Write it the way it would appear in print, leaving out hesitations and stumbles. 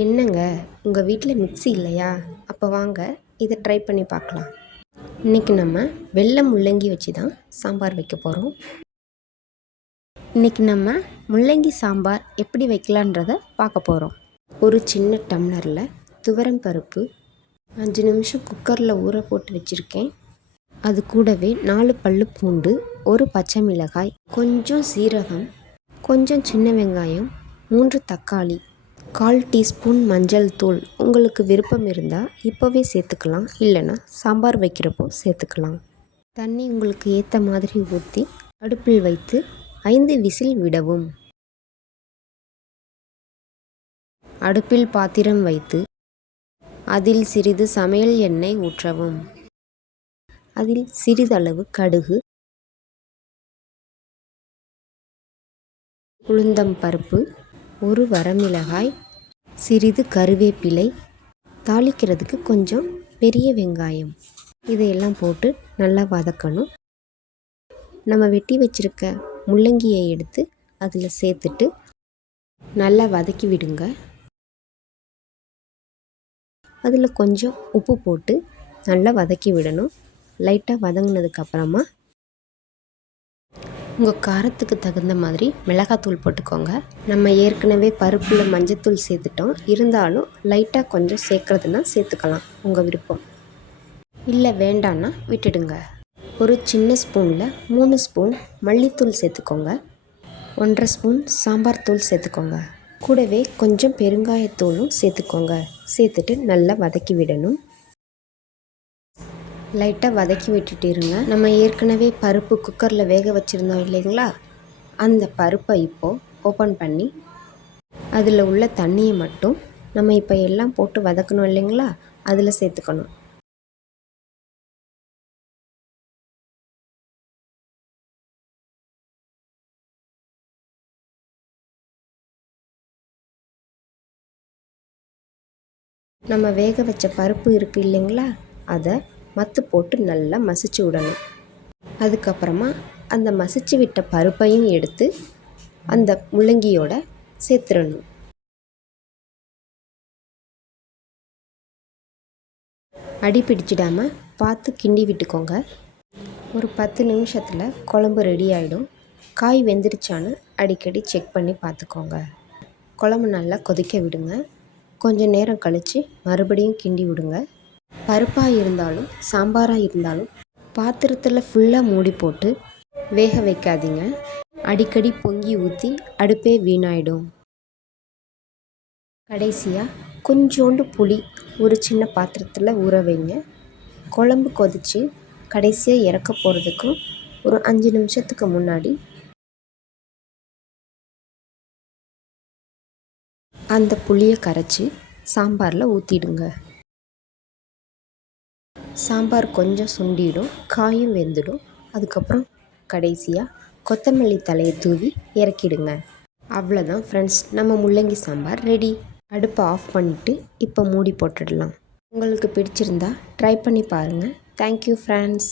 என்னங்க, உங்கள் வீட்டில் மிக்ஸி இல்லையா? அப்போ வாங்க இதை ட்ரை பண்ணி பார்க்கலாம். இன்றைக்கி நம்ம வெள்ளை முள்ளங்கி வச்சு தான் சாம்பார் வைக்க போகிறோம். இன்றைக்கி நம்ம முள்ளங்கி சாம்பார் எப்படி வைக்கலான்றதை பார்க்க போகிறோம். ஒரு சின்ன டம்ளரில் துவரம் பருப்பு 5 நிமிஷம் குக்கரில் ஊற போட்டு வச்சுருக்கேன். அது கூடவே 4 பல்லு பூண்டு, 1 பச்சை மிளகாய், கொஞ்சம் சீரகம், கொஞ்சம் சின்ன வெங்காயம், 3 தக்காளி, 1/4 டீஸ்பூன் மஞ்சள் தூள். உங்களுக்கு விருப்பம் இருந்தால் இப்போவே சேர்த்துக்கலாம், இல்லைன்னா சாம்பார் வைக்கிறப்போ சேர்த்துக்கலாம். தண்ணி உங்களுக்கு ஏற்ற மாதிரி ஊற்றி அடுப்பில் வைத்து 5 விசில் விடவும். அடுப்பில் பாத்திரம் வைத்து அதில் சிறிது சமையல் எண்ணெய் ஊற்றவும். அதில் சிறிதளவு கடுகு, உளுந்தம் பருப்பு, 1 வரமிளகாய், சிறிது கருவேப்பிலை, தாளிக்கிறதுக்கு கொஞ்சம் பெரிய வெங்காயம், இதையெல்லாம் போட்டு நல்லா வதக்கணும். நம்ம வெட்டி வச்சுருக்க முள்ளங்கியை எடுத்து அதில் சேர்த்துட்டு நல்லா வதக்கி விடுங்க. அதில் கொஞ்சம் உப்பு போட்டு நல்லா வதக்கி விடணும். லைட்டாக வதங்கினதுக்கப்புறமா உங்கள் காரத்துக்கு தகுந்த மாதிரி மிளகாத்தூள் போட்டுக்கோங்க. நம்ம ஏற்கனவே பருப்பில் மஞ்சத்தூள் சேர்த்துட்டோம், இருந்தாலும் லைட்டாக கொஞ்சம் சேர்க்குறதுனா சேர்த்துக்கலாம், உங்கள் விருப்பம். இல்லை வேண்டான்னா விட்டுடுங்க. ஒரு சின்ன ஸ்பூனில் 3 ஸ்பூன் மல்லித்தூள் சேர்த்துக்கோங்க. 1/2 ஸ்பூன் சாம்பார் தூள் சேர்த்துக்கோங்க. கூடவே கொஞ்சம் பெருங்காயத்தூளும் சேர்த்துக்கோங்க. சேர்த்துட்டு நல்லா வதக்கி விடணும். லைட்டாக வதக்கி விட்டுட்டு இருங்க. நம்ம ஏற்கனவே பருப்பு குக்கரில் வேக வச்சுருந்தோம் இல்லைங்களா, அந்த பருப்பை இப்போது ஓப்பன் பண்ணி அதில் உள்ள தண்ணியை மட்டும் நம்ம இப்போ எல்லாம் போட்டு வதக்கணும் இல்லைங்களா, அதில் சேர்த்துக்கணும். நம்ம வேக வச்ச பருப்பு இருக்குது இல்லைங்களா, அதை மத்து போட்டு நல்லா மசிச்சு விடணும். அதுக்கப்புறமா அந்த மசிச்சு விட்ட பருப்பையும் எடுத்து அந்த முள்ளங்கியோட சேர்த்துடணும். அடி பிடிச்சிடாமல் பார்த்து கிண்டி விட்டுக்கோங்க. ஒரு 10 நிமிஷத்தில் குழம்பு ரெடி ஆகிடும். காய் வெந்துருச்சான்னு அடிக்கடி செக் பண்ணி பார்த்துக்கோங்க. குழம்பு நல்லா கொதிக்க விடுங்க. கொஞ்சம் நேரம் கழித்து மறுபடியும் கிண்டி விடுங்க. பருப்பாக இருந்தாலும் சாம்பாராக இருந்தாலும் பாத்திரத்தில் ஃபுல்லாக மூடி போட்டு வேக வைக்காதீங்க. அடிக்கடி பொங்கி ஊற்றி அடுப்பே வீணாயிடும். கடைசியாக கொஞ்சோண்டு புளி ஒரு சின்ன பாத்திரத்தில் ஊற வைங்க. குழம்பு கொதித்து கடைசியாக இறக்க போகிறதுக்கும் ஒரு 5 நிமிஷத்துக்கு முன்னாடி அந்த புளியை கரைச்சி சாம்பாரில் ஊற்றிடுங்க. சாம்பார் கொஞ்சம் சுண்டிடும், காயும் வெந்துடும். அதுக்கப்புறம் கடைசியாக கொத்தமல்லி தலையை தூவி இறக்கிடுங்க. அவ்வளோதான் ஃப்ரெண்ட்ஸ், நம்ம முள்ளங்கி சாம்பார் ரெடி. அடுப்பை ஆஃப் பண்ணிவிட்டு இப்போ மூடி போட்டுடலாம். உங்களுக்கு பிடிச்சிருந்தா ட்ரை பண்ணி பாருங்கள். Thank you friends.